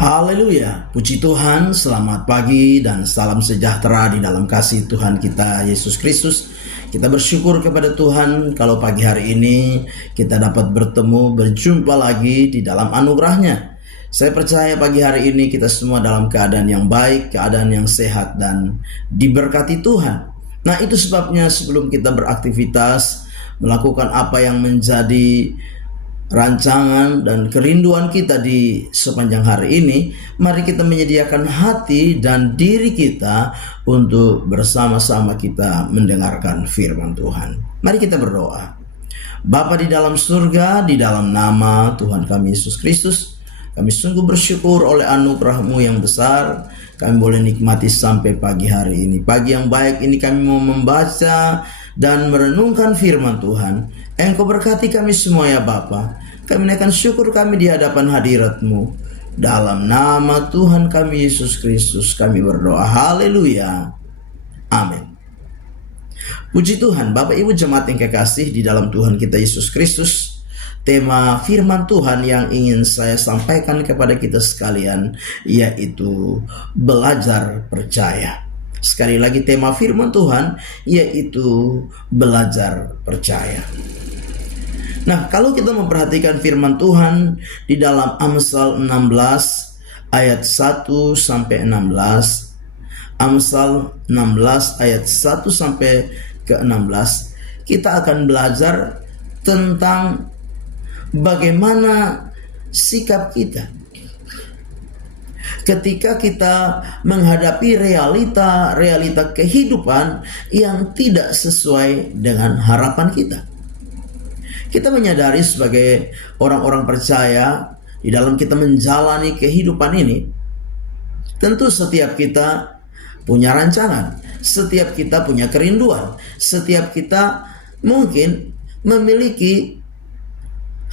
Haleluya, puji Tuhan, selamat pagi dan salam sejahtera di dalam kasih Tuhan kita Yesus Kristus. Kita bersyukur kepada Tuhan kalau pagi hari ini kita dapat berjumpa lagi di dalam anugerah-Nya. Saya percaya pagi hari ini kita semua dalam keadaan yang baik, keadaan yang sehat dan diberkati Tuhan. Nah, itu sebabnya sebelum kita beraktivitas, melakukan apa yang menjadi rancangan dan kerinduan kita di sepanjang hari ini, mari kita menyediakan hati dan diri kita untuk bersama-sama kita mendengarkan firman Tuhan. Mari kita berdoa. Bapa di dalam surga, di dalam nama Tuhan kami Yesus Kristus, kami sungguh bersyukur oleh anugerah-Mu yang besar. Kami boleh nikmati sampai pagi hari ini. Pagi yang baik ini kami mau membaca dan merenungkan firman Tuhan. Engkau berkati kami semua ya Bapa. Kami naikkan syukur kami di hadapan hadirat-Mu. Dalam nama Tuhan kami Yesus Kristus kami berdoa. Haleluya. Amin. Puji Tuhan, Bapak Ibu jemaat yang kekasih di dalam Tuhan kita Yesus Kristus. Tema firman Tuhan yang ingin saya sampaikan kepada kita sekalian yaitu belajar percaya. Sekali lagi tema firman Tuhan yaitu belajar percaya. Nah, kalau kita memperhatikan firman Tuhan di dalam Amsal 16 ayat 1 sampai 16. Amsal 16 ayat 1 sampai ke 16, kita akan belajar tentang bagaimana sikap kita ketika kita menghadapi realita kehidupan yang tidak sesuai dengan harapan kita. Kita menyadari sebagai orang-orang percaya di dalam kita menjalani kehidupan ini, tentu setiap kita punya rancangan, setiap kita punya kerinduan, setiap kita mungkin memiliki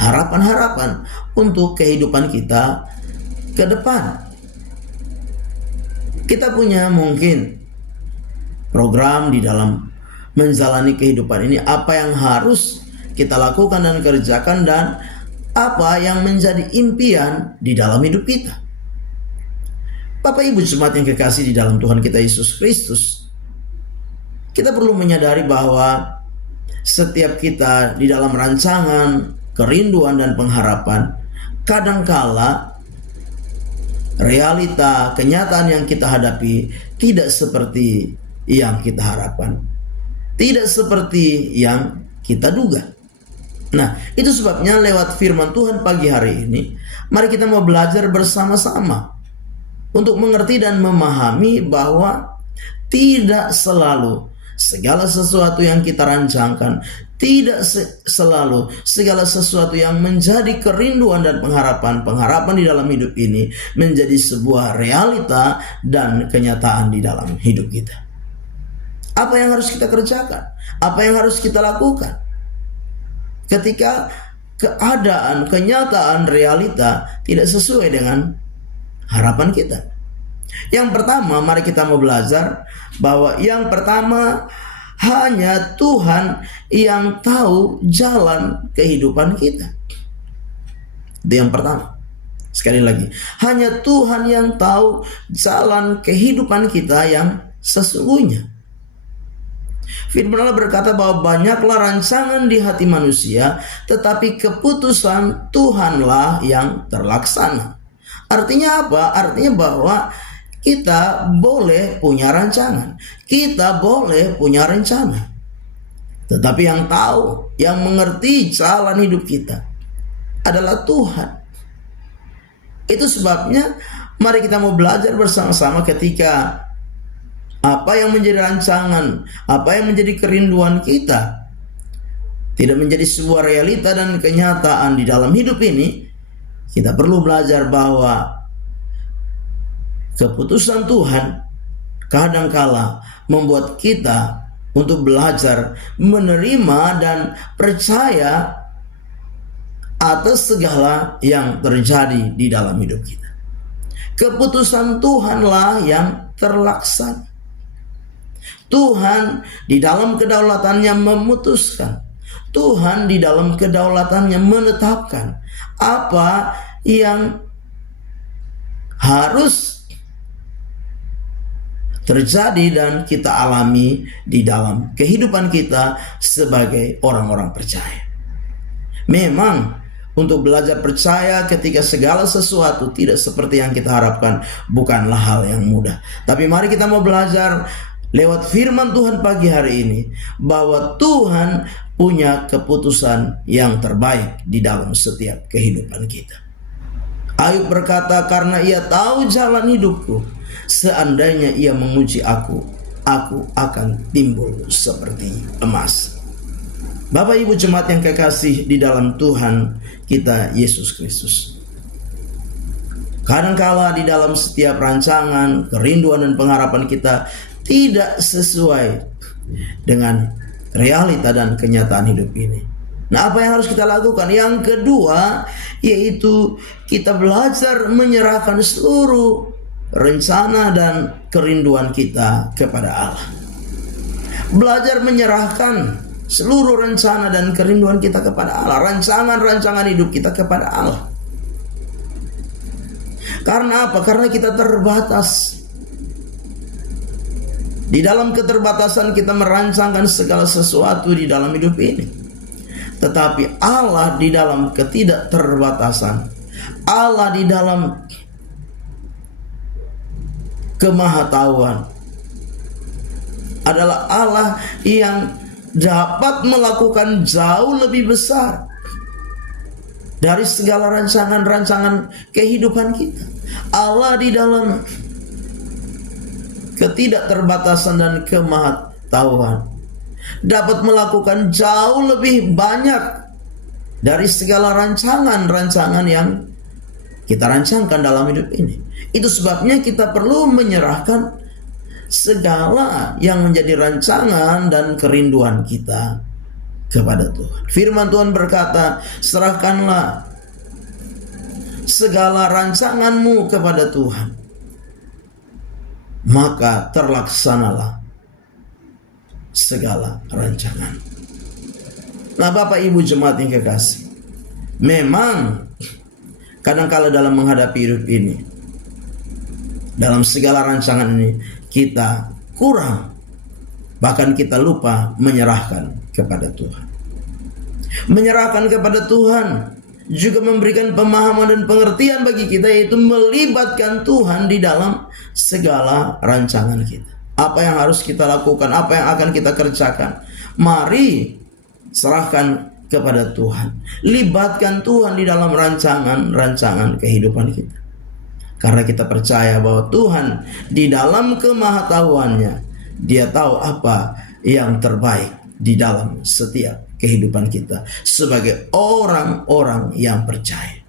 harapan-harapan untuk kehidupan kita ke depan. Kita punya mungkin program di dalam menjalani kehidupan ini, apa yang harus kita lakukan dan kerjakan, dan apa yang menjadi impian di dalam hidup kita. Bapak Ibu jemaat yang kekasih di dalam Tuhan kita Yesus Kristus, kita perlu menyadari bahwa setiap kita di dalam rancangan, kerinduan dan pengharapan, kadangkala realita, kenyataan yang kita hadapi tidak seperti yang kita harapkan, tidak seperti yang kita duga. Nah, itu sebabnya lewat firman Tuhan pagi hari ini, mari kita mau belajar bersama-sama untuk mengerti dan memahami bahwa tidak selalu segala sesuatu yang kita rancangkan, tidak selalu segala sesuatu yang menjadi kerinduan dan pengharapan di dalam hidup ini menjadi sebuah realita dan kenyataan di dalam hidup kita. Apa yang harus kita kerjakan? Apa yang harus kita lakukan ketika keadaan, kenyataan, realita tidak sesuai dengan harapan kita? Yang pertama, mari kita mau belajar bahwa yang pertama, hanya Tuhan yang tahu jalan kehidupan kita. Itu yang pertama. Sekali lagi, hanya Tuhan yang tahu jalan kehidupan kita yang sesungguhnya. Firman Allah berkata bahwa banyaklah rancangan di hati manusia, tetapi keputusan Tuhanlah yang terlaksana. Artinya apa? Artinya bahwa kita boleh punya rancangan, kita boleh punya rencana, tetapi yang tahu, yang mengerti jalan hidup kita adalah Tuhan. Itu sebabnya mari kita mau belajar bersama-sama ketika apa yang menjadi rancangan, apa yang menjadi kerinduan kita tidak menjadi sebuah realita dan kenyataan di dalam hidup ini, kita perlu belajar bahwa keputusan Tuhan kadangkala membuat kita untuk belajar menerima dan percaya atas segala yang terjadi di dalam hidup kita. Keputusan Tuhanlah yang terlaksana. Tuhan di dalam kedaulatannya memutuskan. Tuhan di dalam kedaulatannya menetapkan apa yang harus terjadi dan kita alami di dalam kehidupan kita sebagai orang-orang percaya. Memang untuk belajar percaya ketika segala sesuatu tidak seperti yang kita harapkan bukanlah hal yang mudah. Tapi mari kita mau belajar lewat firman Tuhan pagi hari ini bahwa Tuhan punya keputusan yang terbaik di dalam setiap kehidupan kita. Ayub berkata, karena ia tahu jalan hidupku, seandainya ia memuji aku akan timbul seperti emas. Bapak Ibu jemaat yang kekasih di dalam Tuhan kita Yesus Kristus, kadangkala di dalam setiap rancangan, kerinduan dan pengharapan kita tidak sesuai dengan realita dan kenyataan hidup ini. Nah, apa yang harus kita lakukan? Yang kedua, yaitu kita belajar menyerahkan seluruh rencana dan kerinduan kita kepada Allah. Belajar menyerahkan seluruh rencana dan kerinduan kita kepada Allah, rancangan-rancangan hidup kita kepada Allah. Karena apa? Karena kita terbatas. Di dalam keterbatasan kita merancangkan segala sesuatu di dalam hidup ini. Tetapi Allah di dalam ketidakterbatasan, Allah di dalam kemahatauan adalah Allah yang dapat melakukan jauh lebih besar dari segala rancangan-rancangan kehidupan kita. Allah di dalam ketidakterbatasan dan kemahatauan dapat melakukan jauh lebih banyak dari segala rancangan-rancangan yang kita rancangkan dalam hidup ini. Itu sebabnya kita perlu menyerahkan segala yang menjadi rancangan dan kerinduan kita kepada Tuhan. Firman Tuhan berkata, serahkanlah segala rancanganmu kepada Tuhan, maka terlaksanalah segala rancangan. Nah, Bapak Ibu jemaat yang kekasih, memang kadangkala dalam menghadapi hidup ini, dalam segala rancangan ini, kita kurang, bahkan kita lupa menyerahkan kepada Tuhan. Menyerahkan kepada Tuhan juga memberikan pemahaman dan pengertian bagi kita, yaitu melibatkan Tuhan di dalam segala rancangan kita. Apa yang harus kita lakukan, apa yang akan kita kerjakan, mari serahkan kepada Tuhan. Libatkan Tuhan di dalam rancangan-rancangan kehidupan kita. Karena kita percaya bahwa Tuhan di dalam kemahatauannya, Dia tahu apa yang terbaik di dalam setiap kehidupan kita sebagai orang-orang yang percaya.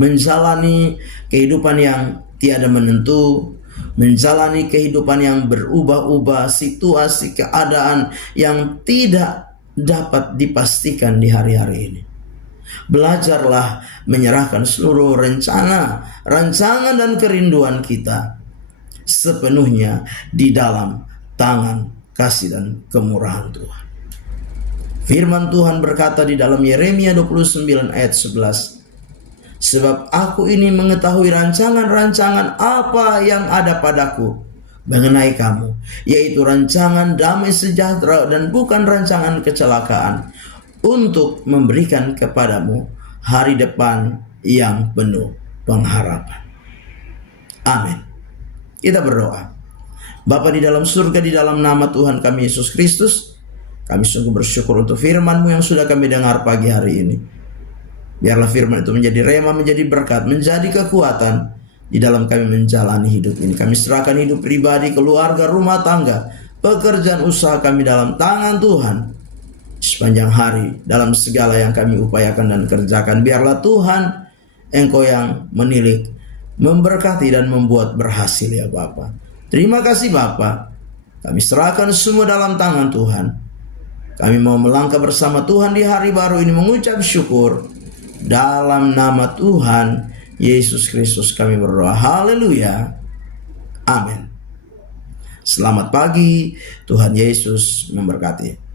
Menjalani kehidupan yang tiada menentu, menjalani kehidupan yang berubah-ubah, situasi keadaan yang tidak dapat dipastikan di hari-hari ini. Belajarlah menyerahkan seluruh rencana, rancangan dan kerinduan kita sepenuhnya di dalam tangan kasih dan kemurahan Tuhan. Firman Tuhan berkata di dalam Yeremia 29 ayat 11, sebab aku ini mengetahui rancangan-rancangan apa yang ada padaku mengenai kamu, yaitu rancangan damai sejahtera dan bukan rancangan kecelakaan, untuk memberikan kepadamu hari depan yang penuh pengharapan. Amin. Kita berdoa. Bapa di dalam surga, di dalam nama Tuhan kami Yesus Kristus, kami sungguh bersyukur untuk firman-Mu yang sudah kami dengar pagi hari ini. Biarlah firman itu menjadi rema, menjadi berkat, menjadi kekuatan di dalam kami menjalani hidup ini. Kami serahkan hidup pribadi, keluarga, rumah tangga, pekerjaan usaha kami dalam tangan Tuhan. Sepanjang hari, dalam segala yang kami upayakan dan kerjakan, biarlah Tuhan Engkau yang menilik, memberkati dan membuat berhasil ya Bapa. Terima kasih Bapa. Kami serahkan semua dalam tangan Tuhan. Kami mau melangkah bersama Tuhan di hari baru ini, mengucap syukur. Dalam nama Tuhan Yesus Kristus kami berdoa. Haleluya. Amin. Selamat pagi. Tuhan Yesus memberkati.